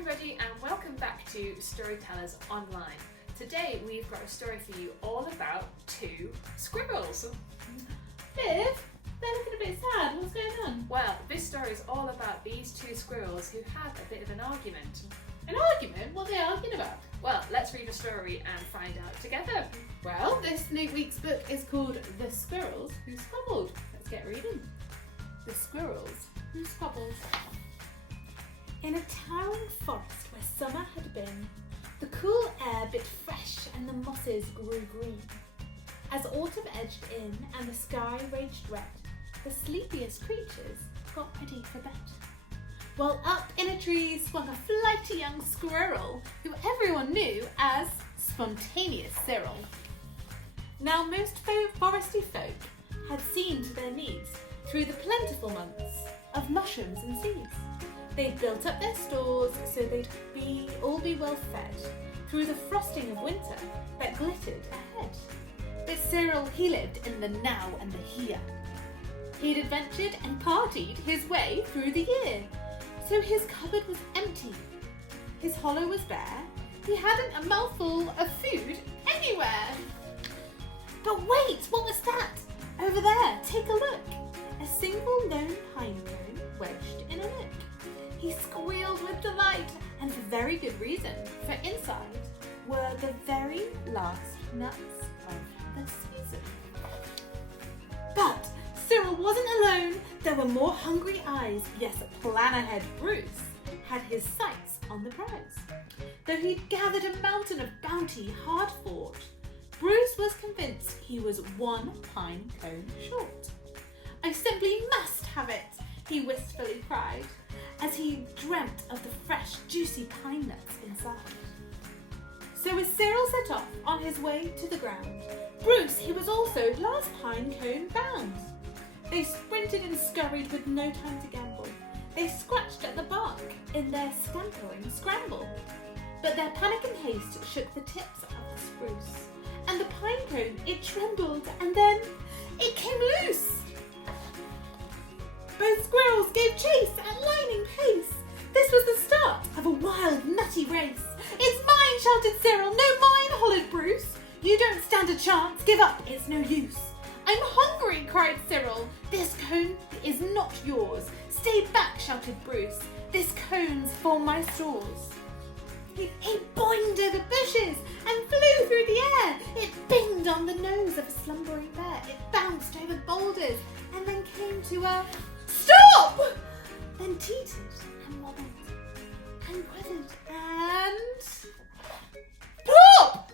everybody and welcome back to Storytellers Online. Today we've got a story for you all about two squirrels. Viv, they're looking a bit sad. What's going on? Well, this story is all about these two squirrels who have a bit of an argument. An argument? What are they arguing about? Well, let's read the story and find out together. Well, this week's book is called The Squirrels Who Squabbled. Let's get reading. The Squirrels Who Squabbled. In a towering forest where summer had been, the cool air bit fresh and the mosses grew green. As autumn edged in and the sky raged red, the sleepiest creatures got ready for bed. While up in a tree swung a flighty young squirrel who everyone knew as Spontaneous Cyril. Now most foresty folk had seen to their needs through the plentiful months of mushrooms and seeds. They'd built up their stores so they'd all be well fed through the frosting of winter that glittered ahead. But Cyril, he lived in the now and the here. He'd adventured and partied his way through the year, so his cupboard was empty. His hollow was bare. He hadn't a mouthful of food anywhere. But wait, what was that? Over there, take a look. A single lone pine cone wedged in a nook. He squealed with delight, and for very good reason, for inside were the very last nuts of the season. But Cyril wasn't alone. There were more hungry eyes. Yes, plan-ahead Bruce had his sights on the prize. Though he'd gathered a mountain of bounty hard fought, Bruce was convinced he was one pine cone short. I simply must have it, he wistfully cried, as he dreamt of the fresh, juicy pine nuts inside. So as Cyril set off on his way to the ground, Bruce, he was also last pine cone bound. They sprinted and scurried with no time to gamble. They scratched at the bark in their scampering scramble. But their panic and haste shook the tips of the spruce, and the pine cone, it trembled, and then it came loose. Both squirrels gave chase at lightning pace. This was the start of a wild, nutty race. It's mine, shouted Cyril. No, mine, hollered Bruce. You don't stand a chance. Give up, it's no use. I'm hungry, cried Cyril. This cone is not yours. Stay back, shouted Bruce. This cone's for my stores. He boinged over bushes and flew through the air. It binged on the nose of a slumbering bear. It bounced over boulders and then came to a stop! Then teetered and wobbled and quivered and plop!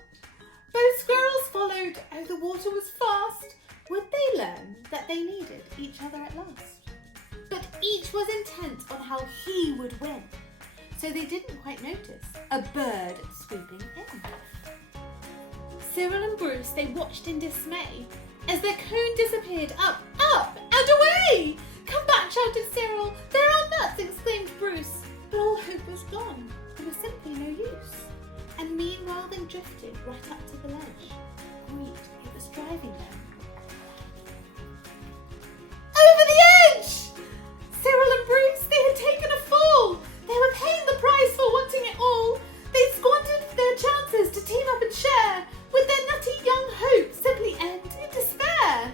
Both squirrels followed. Oh, the water was fast. Would they learn that they needed each other at last? But each was intent on how he would win, so they didn't quite notice a bird swooping in. Cyril and Bruce, they watched in dismay as their cone disappeared up, and away! Come back, shouted Cyril. There are nuts, exclaimed Bruce. But all hope was gone. There was simply no use. And meanwhile they drifted right up to the ledge. Greed, it was driving them over the edge! Cyril and Bruce, they had taken a fall. They were paying the price for wanting it all. They squandered their chances to team up and share. Would their nutty young hope simply end in despair?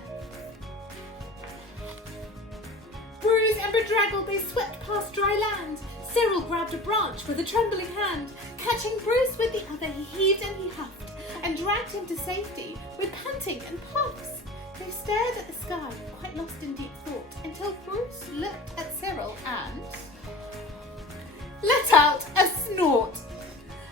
Bruised and bedraggled, they swept past dry land. Cyril grabbed a branch with a trembling hand. Catching Bruce with the other, he heaved and he huffed and dragged him to safety with panting and puffs. They stared at the sky, quite lost in deep thought, until Bruce looked at Cyril and let out a snort.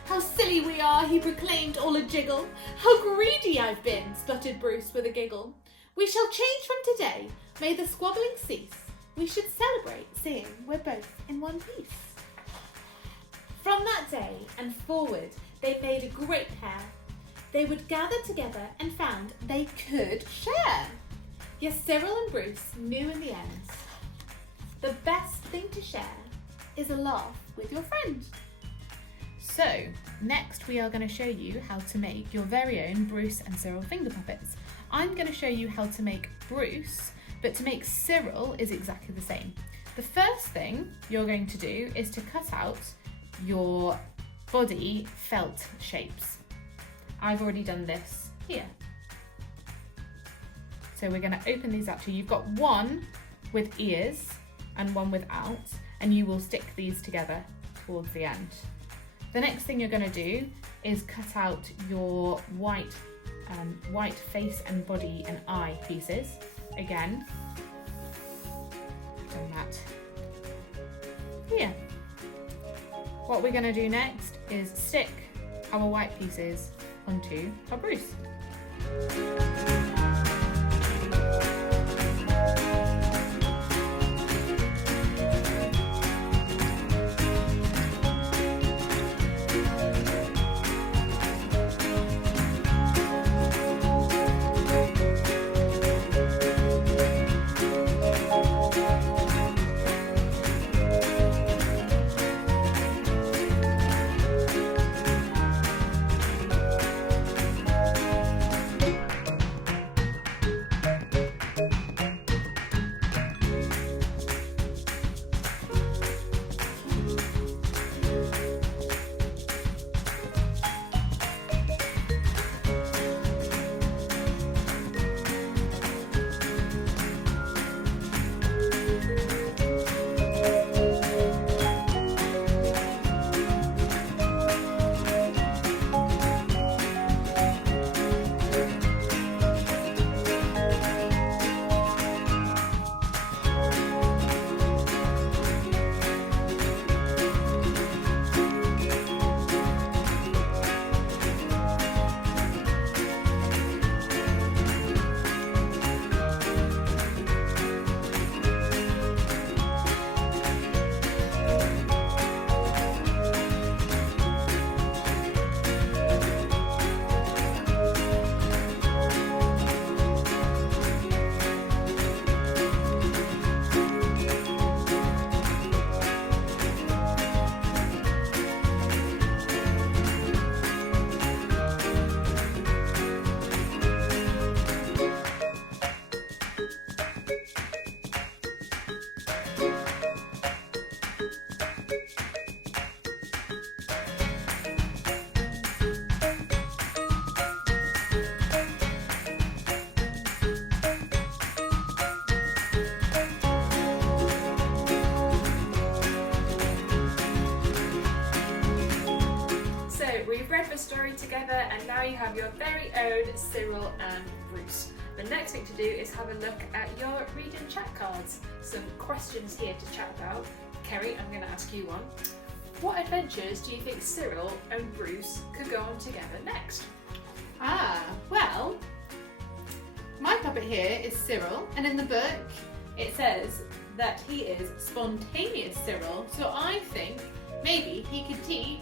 How silly we are, he proclaimed, all a jiggle. How greedy I've been, spluttered Bruce with a giggle. We shall change from today. May the squabbling cease. We should celebrate, seeing we're both in one piece. From that day and forward, they made a great pair. They would gather together and found they could share. Yes, Cyril and Bruce knew in the end, the best thing to share is a laugh with your friend. So, next we are going to show you how to make your very own Bruce and Cyril finger puppets. I'm going to show you how to make Bruce, but to make Cyril is exactly the same. The first thing you're going to do is to cut out your body felt shapes. I've already done this here. So we're going to open these up to you. You've got one with ears and one without, and you will stick these together towards the end. The next thing you're going to do is cut out your white face and body and eye pieces. Again, done that here. What we're going to do next is stick our white pieces onto our Bruce. read the story together and now you have your very own Cyril and Bruce. The next thing to do is have a look at your read and chat cards. Some questions here to chat about. Kerry, I'm going to ask you one. What adventures do you think Cyril and Bruce could go on together next? Well, my puppet here is Cyril, and in the book it says that he is spontaneous Cyril, so I think maybe he could teach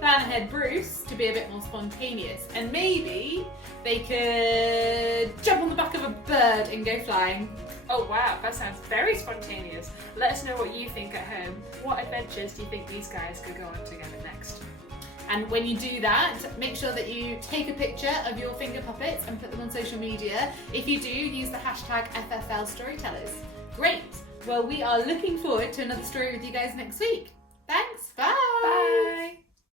Plannerhead Bruce to be a bit more spontaneous, and maybe they could jump on the back of a bird and go flying. Oh wow, that sounds very spontaneous. Let us know what you think at home. What adventures do you think these guys could go on together next? And when you do that, make sure that you take a picture of your finger puppets and put them on social media. If you do, use the hashtag FFLStorytellers. Great! Well, we are looking forward to another story with you guys next week. Thanks, bye! Bye!